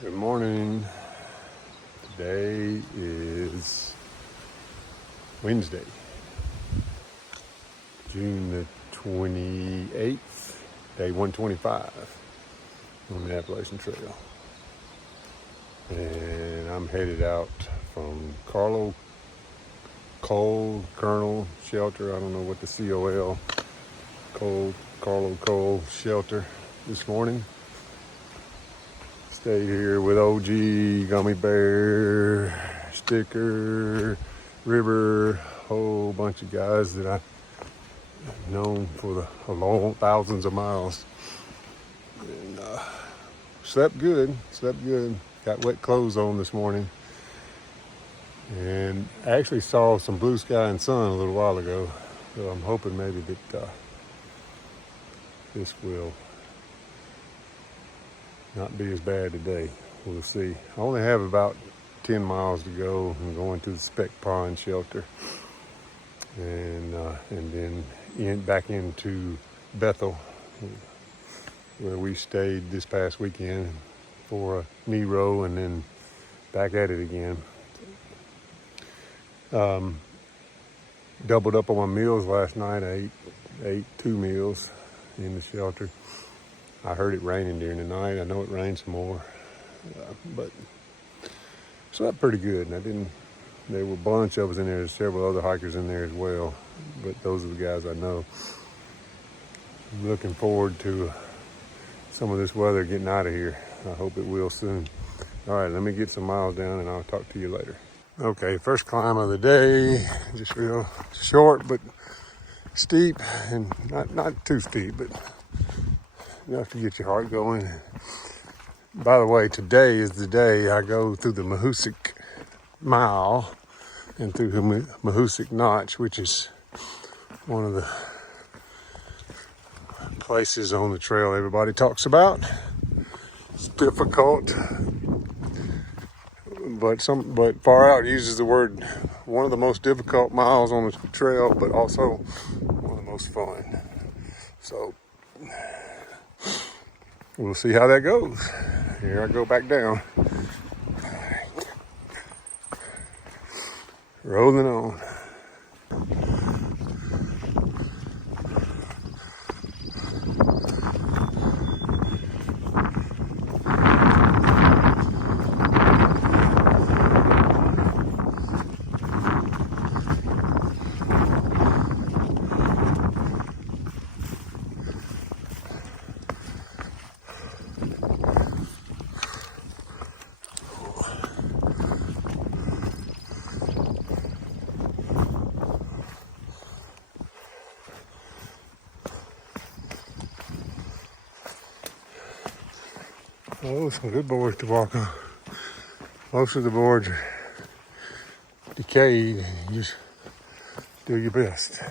Good morning. Today is Wednesday, June the 28th, day 125 on the Appalachian Trail. And I'm headed out from Carlo Cole Shelter. I don't know what the Carlo Cole Shelter this morning. Stayed here with OG, Gummy Bear, Sticker, River, whole bunch of guys that I've known for the long thousands of miles. And slept good. Got wet clothes on this morning. And I actually saw some blue sky and sun a little while ago. So I'm hoping maybe that this will not be as bad today. We'll see. I only have about 10 miles to go. I'm going to the Speck Pond shelter, and then back into Bethel, where we stayed this past weekend for a Nero, and then back at it again. Doubled up on my meals last night. I ate 2 meals in the shelter. I heard it raining during the night. I know it rained some more, but slept pretty good. And there were a bunch of us in there. There's several other hikers in there as well, but those are the guys I know. I'm looking forward to some of this weather getting out of here. I hope it will soon. All right, let me get some miles down and I'll talk to you later. Okay, first climb of the day, just real short but steep, and not too steep, but enough to get your heart going. By the way, today is the day I go through the Mahoosuc Mile and through Mahoosuc Notch, which is one of the places on the trail everybody talks about. It's difficult, but Far Out uses the word one of the most difficult miles on the trail, but also one of the most fun. So we'll see how that goes. Here I go back down. Rolling on. Oh, some good boards to walk on. Most of the boards are decayed. You just do your best.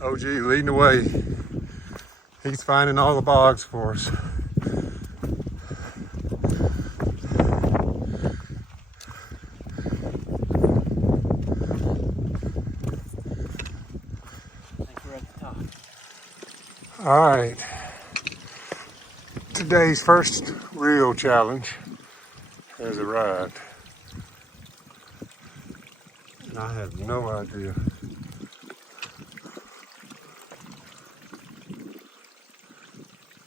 OG leading the way. He's finding all the bogs for us. All right, today's first real challenge has arrived, and I have no idea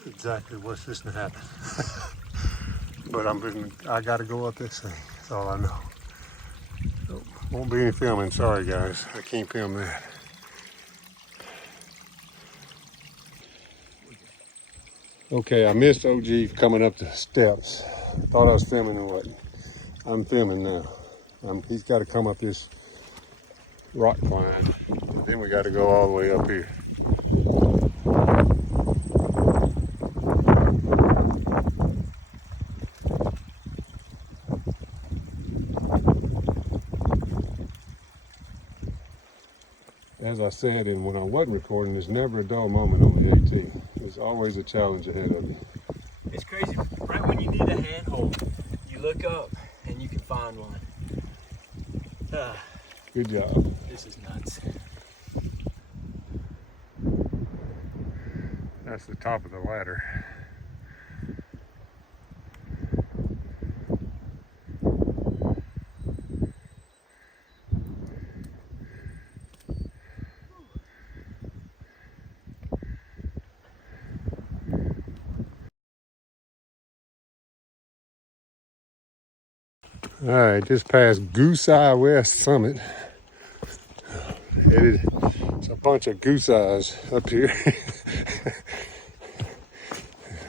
exactly what's just gonna happen. But I gotta go up this thing, that's all I know. So, won't be any filming, sorry guys, I can't film that. Okay, I missed OG coming up the steps. Thought I was filming or what? I'm filming now. He's got to come up this rock climb. And then we got to go all the way up here. As I said, and when I wasn't recording, there's never a dull moment on the AT. There's always a challenge ahead of you. It's crazy. Right when you need a handhold, you look up and you can find one. Good job. This is nuts. That's the top of the ladder. All right, just past Goose West Summit. It's a bunch of goose eyes up here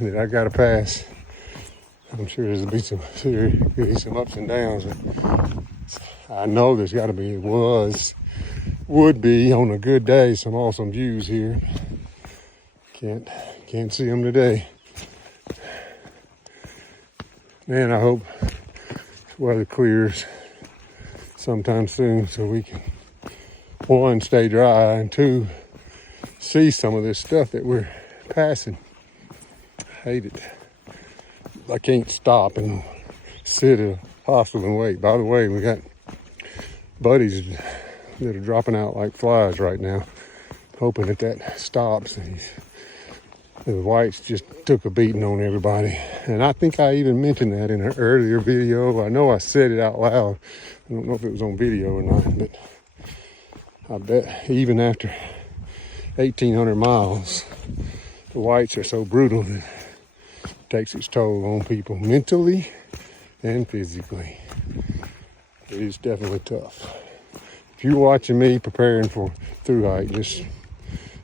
that I gotta pass. I'm sure there'll be some ups and downs, but I know there's gotta be, would be on a good day, some awesome views here. Can't see them today. Man, I hope weather clears sometime soon so we can, one, stay dry, and two, see some of this stuff that we're passing. I hate it. I can't stop and sit at a hostel and wait. By the way, we got buddies that are dropping out like flies right now, hoping that stops. The whites just took a beating on everybody. And I think I even mentioned that in an earlier video. I know I said it out loud. I don't know if it was on video or not, but I bet even after 1,800 miles, the whites are so brutal that it takes its toll on people mentally and physically. It is definitely tough. If you're watching me preparing for through hike, just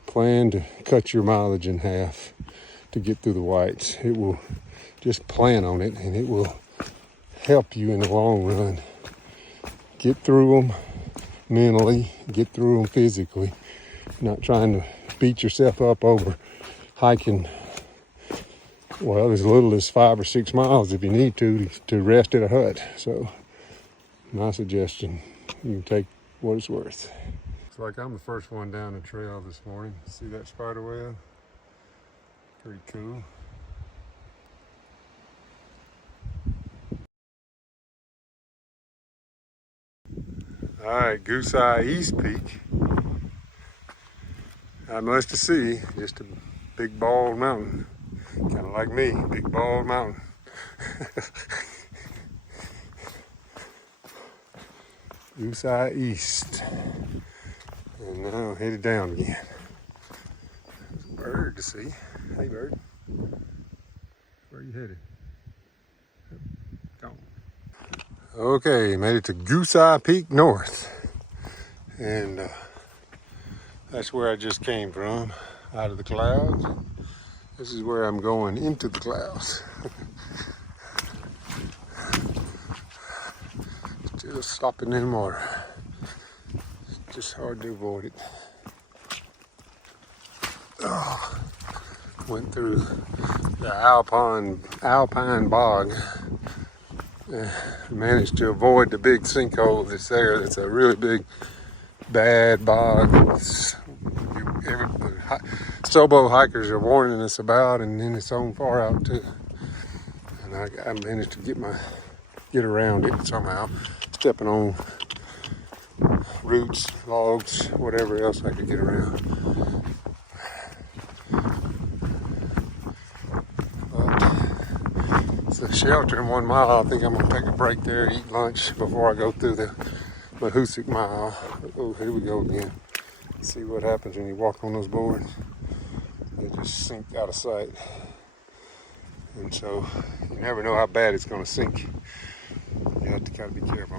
plan to cut your mileage in half to get through the whites. It will, just plan on it, and it will help you in the long run. Get through them mentally, get through them physically. Not trying to beat yourself up over hiking, well, as little as 5 or 6 miles if you need to rest at a hut. So my suggestion, you can take what it's worth. Looks like I'm the first one down the trail this morning. See that spider web? Pretty cool. All right, Goose East Peak. Not much to see, just a big bald mountain. Kind of like me, big bald mountain. Goose East. And now headed down again. There's a bird to see. Hey bird. Where are you headed? Gone. Okay, made it to Goose Peak North. And that's where I just came from, out of the clouds. This is where I'm going, into the clouds. Still stopping in water. It's just hard to avoid it. Oh, went through the Alpine bog. Managed to avoid the big sinkhole that's there. It's a really big, bad bog. Sobo hikers are warning us about, and then it's on far out too. And I managed to get around it somehow, stepping on roots, logs, whatever else I could get around. But it's a shelter in 1 mile. I think I'm gonna take a break there and eat lunch before I go through the Mahoosuc mile. Oh, here we go again. See what happens when you walk on those boards. They just sink out of sight. And so you never know how bad it's going to sink. You have to kind of be careful.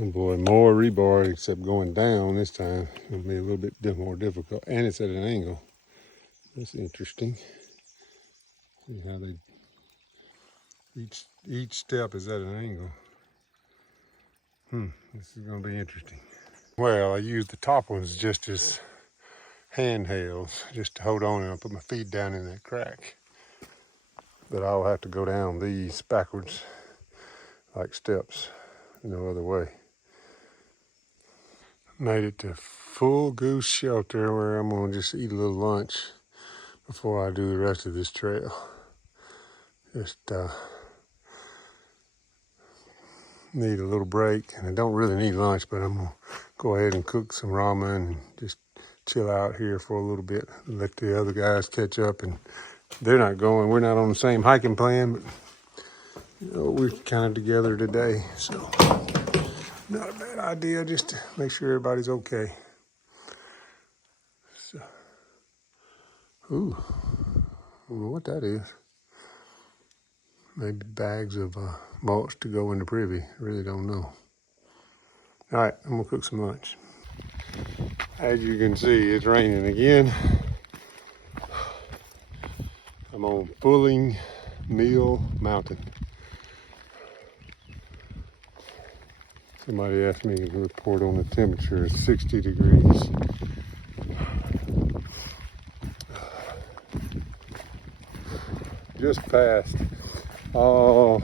Oh boy, more rebar, except going down this time. It'll be a little bit more difficult. And it's at an angle. That's interesting. See how they, each step is at an angle. This is going to be interesting. Well, I used the top ones just as handhelds, just to hold on and I'll put my feet down in that crack. But I'll have to go down these backwards like steps, no other way. Made it to Full Goose Shelter, where I'm gonna just eat a little lunch before I do the rest of this trail. Just need a little break, and I don't really need lunch, but I'm gonna go ahead and cook some ramen and just chill out here for a little bit and let the other guys catch up. And they're not going. We're not on the same hiking plan, but you know, we're kind of together today. So not a bad idea just to make sure everybody's okay. So, ooh, I don't know what that is. Maybe bags of mulch to go in the privy. I really don't know. All right, I'm gonna cook some lunch. As you can see, it's raining again. I'm on Fulling Mill Mountain. Somebody asked me to report on the temperature. It's 60 degrees. Just passed all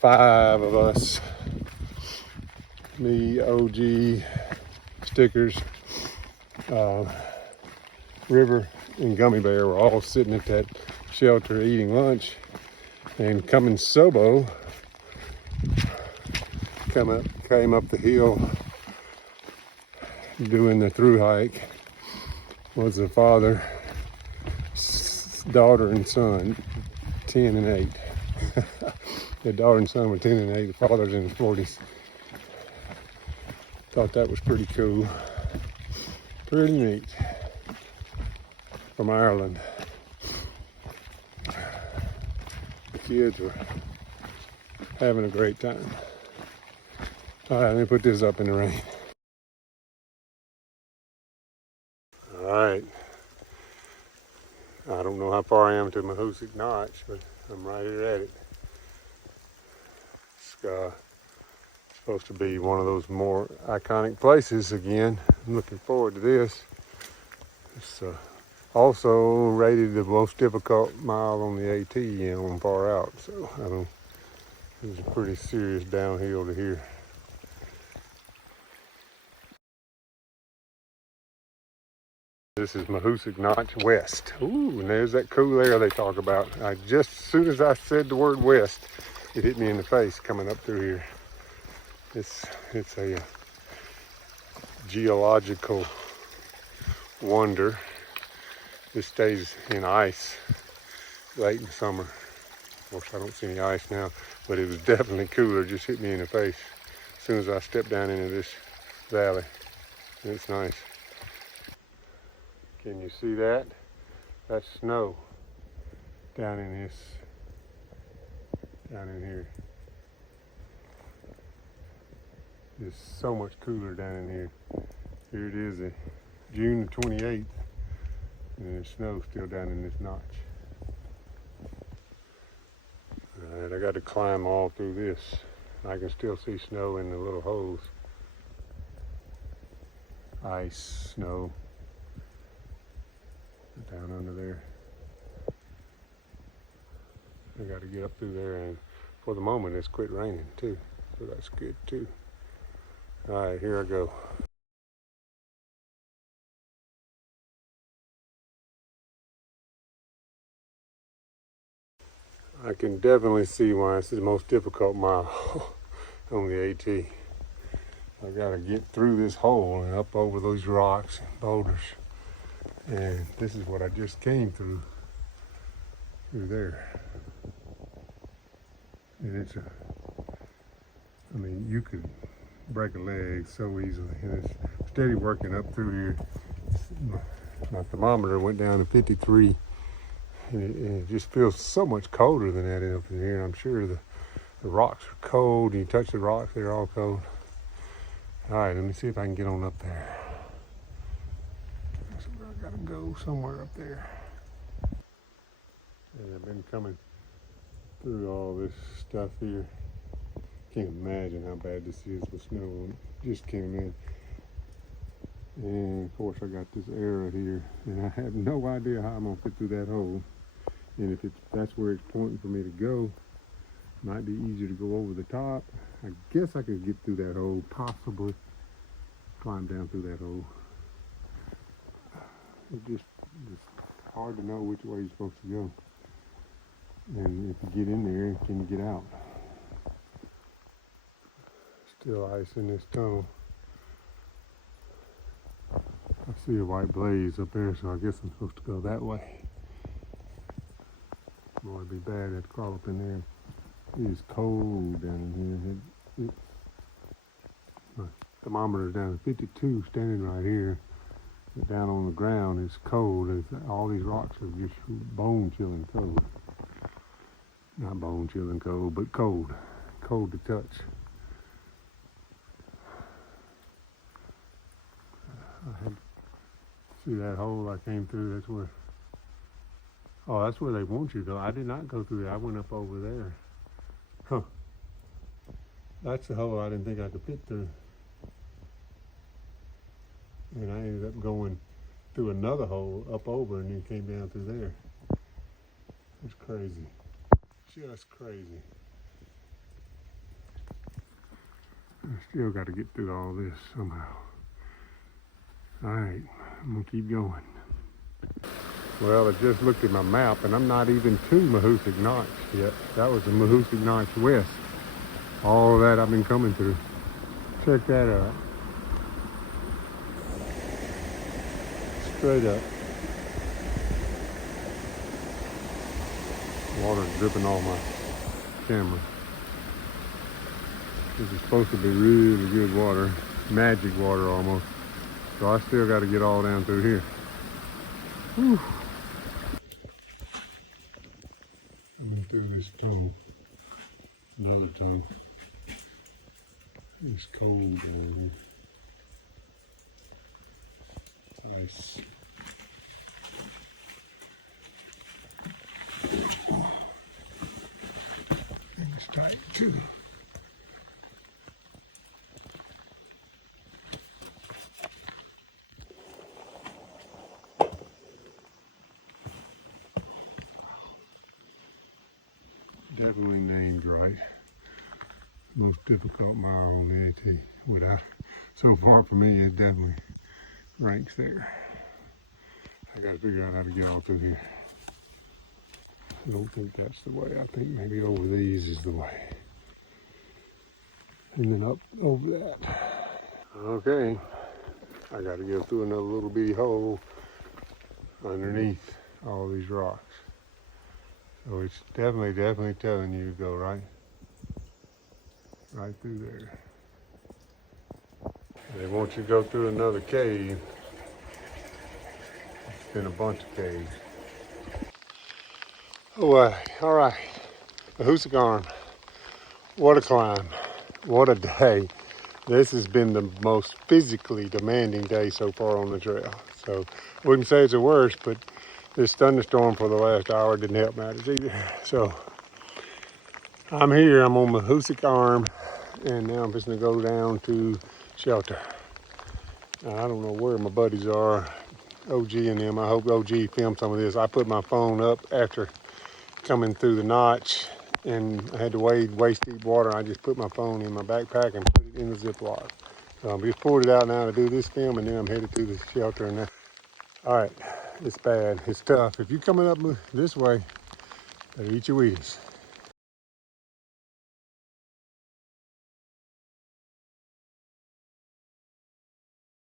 5 of us. Me, OG, Stickers, River, and Gummy Bear were all sitting at that shelter eating lunch. And coming Sobo came up the hill doing the through hike was the father, daughter, and son, 10 and 8. The daughter and son were 10 and 8. The father's in his 40s. Thought that was pretty cool. Pretty neat. From Ireland. The kids were having a great time. All right, let me put this up in the rain. All right. I don't know how far I am to Mahoosuc Notch, but I'm right here at it. It's supposed to be one of those more iconic places again. I'm looking forward to this. It's also rated the most difficult mile on the AT, you know, on far out. So I don't. It's a pretty serious downhill to here. This is Mahoosuc Notch West. Ooh, and there's that cool air they talk about. As soon as I said the word west, it hit me in the face coming up through here. It's a geological wonder. This stays in ice late in summer. Of course, I don't see any ice now, but it was definitely cooler. It just hit me in the face as soon as I stepped down into this valley. It's nice. Can you see that? That's snow down in here. It's so much cooler down in here. Here it is, June the 28th, and there's snow still down in this notch. All right, I got to climb all through this. I can still see snow in the little holes. Ice, snow. Down under there. I got to get up through there, and for the moment it's quit raining too, so that's good too. All right, here I go. I can definitely see why it's the most difficult mile on the AT. I got to get through this hole and up over those rocks and boulders. And this is what I just came through there. And I mean, you could break a leg so easily. And it's steady working up through here. My thermometer went down to 53. And it just feels so much colder than that up in here. I'm sure the rocks are cold. You touch the rocks, they're all cold. All right, let me see if I can get on up there. I gotta go somewhere up there. And I've been coming through all this stuff here. Can't imagine how bad this is with snow on it. Just came in. And of course I got this arrow here, and I have no idea how I'm gonna fit through that hole. And if that's where it's pointing for me to go, it might be easier to go over the top. I guess I could get through that hole, possibly climb down through that hole. It's hard to know which way you're supposed to go. And if you get in there, can you get out? Still ice in this tunnel. I see a white blaze up there, so I guess I'm supposed to go that way. Boy, it'd be bad to crawl up in there. It is cold down in here. My thermometer's down to 52 standing right here. But down on the ground it's cold. All these rocks are just bone chilling cold. Not bone chilling cold, but cold. Cold to touch. I had to see that hole I came through. That's where. Oh, that's where they want you to go. I did not go through there. I went up over there. Huh. That's the hole I didn't think I could fit through. And I ended up going through another hole up over and then came down through there. It's crazy. Just crazy. I still got to get through all this somehow. All right, I'm gonna keep going. Well, I just looked at my map and I'm not even to Mahoosuc Notch yet. That was the Mahoosuc Notch West. All of that I've been coming through. Check that out. Straight up. Water's dripping off my camera. This is supposed to be really good water. Magic water almost. So I still got to get all down through here. Whew. I'm through this tongue. Another tongue. It's cold down here. Ice. It's tight too. Definitely named right. Most difficult mile on the AT. Without, so far for me, it definitely ranks there. I gotta figure out how to get all through here. I don't think that's the way. I think maybe over these is the way. And then up over that. Okay, I gotta go through another little bitty hole underneath all these rocks. So it's definitely telling you to go right through there. They want you to go through another cave. It's been a bunch of caves. Oh, all right. Mahoosuc Arm. What a climb. What a day. This has been the most physically demanding day so far on the trail. So I wouldn't say it's the worst, but this thunderstorm for the last hour didn't help matters either. So I'm here, I'm on Mahoosuc Arm, and now I'm just gonna go down to shelter. Now, I don't know where my buddies are, OG and them. I hope OG filmed some of this. I put my phone up after coming through the notch, and I had to wade waist deep water. I just put my phone in my backpack and put it in the Ziploc. So I'm just pulled it out now to do this film, and then I'm headed to the shelter. And all right, it's bad, it's tough. If you're coming up this way, better eat your Wheaties.